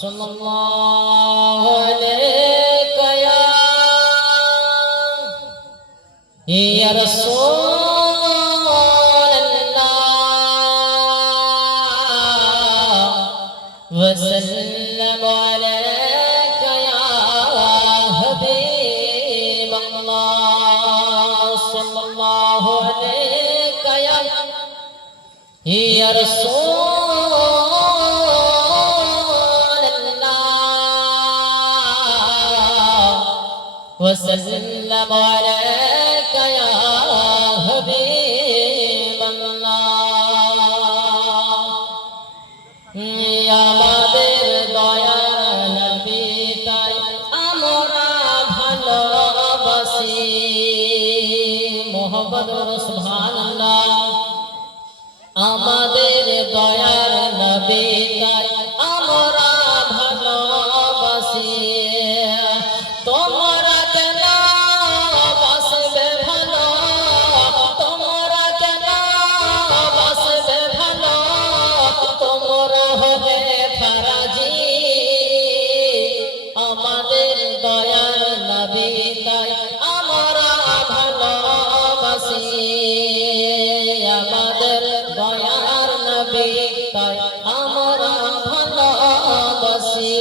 सल्लल्लाहु अलैहि या रसूलल्लाह वसल्लम अलैका या हबीबल्लाह सल्लल्लाहु अलैका या रसूलल्लाह वसल्लम अलैका या हबीबल्लाह আমাদের দয়ার নবী তাই আমরা ভালোবাসি মুহাম্মদুর সুবহানাল্লাহ আমাদের দয়ার নবী তাই আমরা ভালোবাসি তোমরা কেন বাসবে ভালো তোমরা কেন বাসবে ভালো তোমরা হবে ফরাজি আমাদের দয়ার নবী তাই আমরা ভালোবাসি আমাদের দয়ার নবী তাই আমরা ভালোবাসি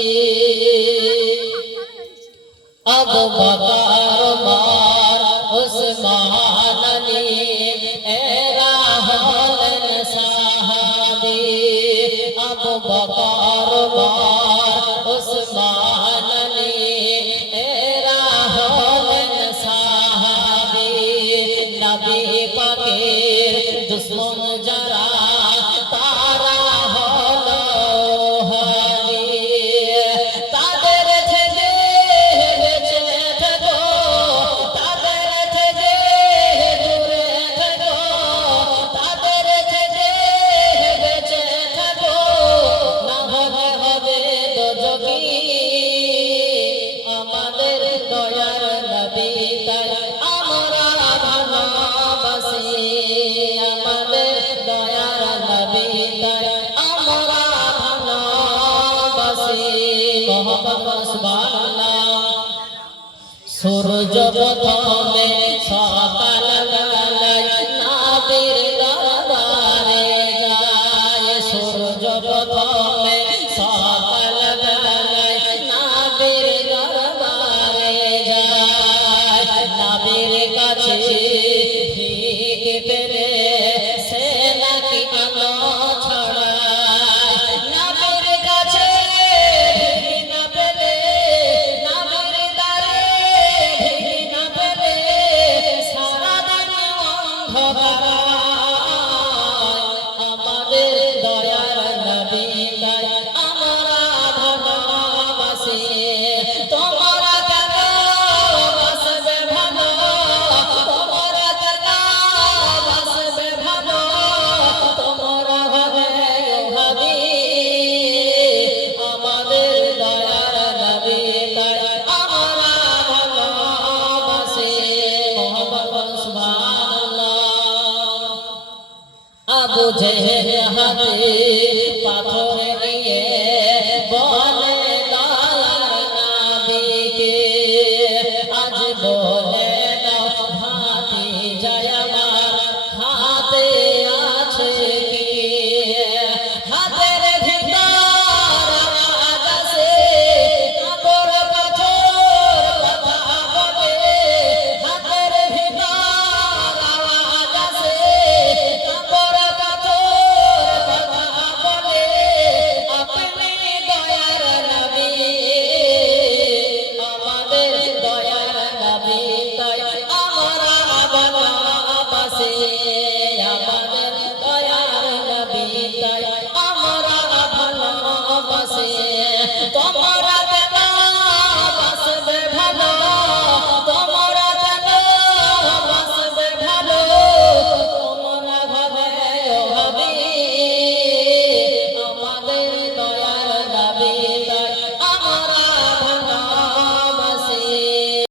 আবু বকর ওমর উসমান আলী এরা হলেন সাহাবী আবু বকর ওমর উসমান আলী এরা হলেন সাহাবী নবী পাকের দুশমন যারা তারা হলো হাবী তাদের থেকে বেঁচে থাকো তাদের থেকে দূরে থাকো তাদের থেকে বেঁচে থাকো না হলে হবে দোজখী আমাদের দয়ার নবী তাই আমরা ভালোবাসি আমাদের দয়ার নবী তাই আমরা ভালোবাসি মুহাম্মদ সুবহানাল্লাহ সূর্য প্রথমে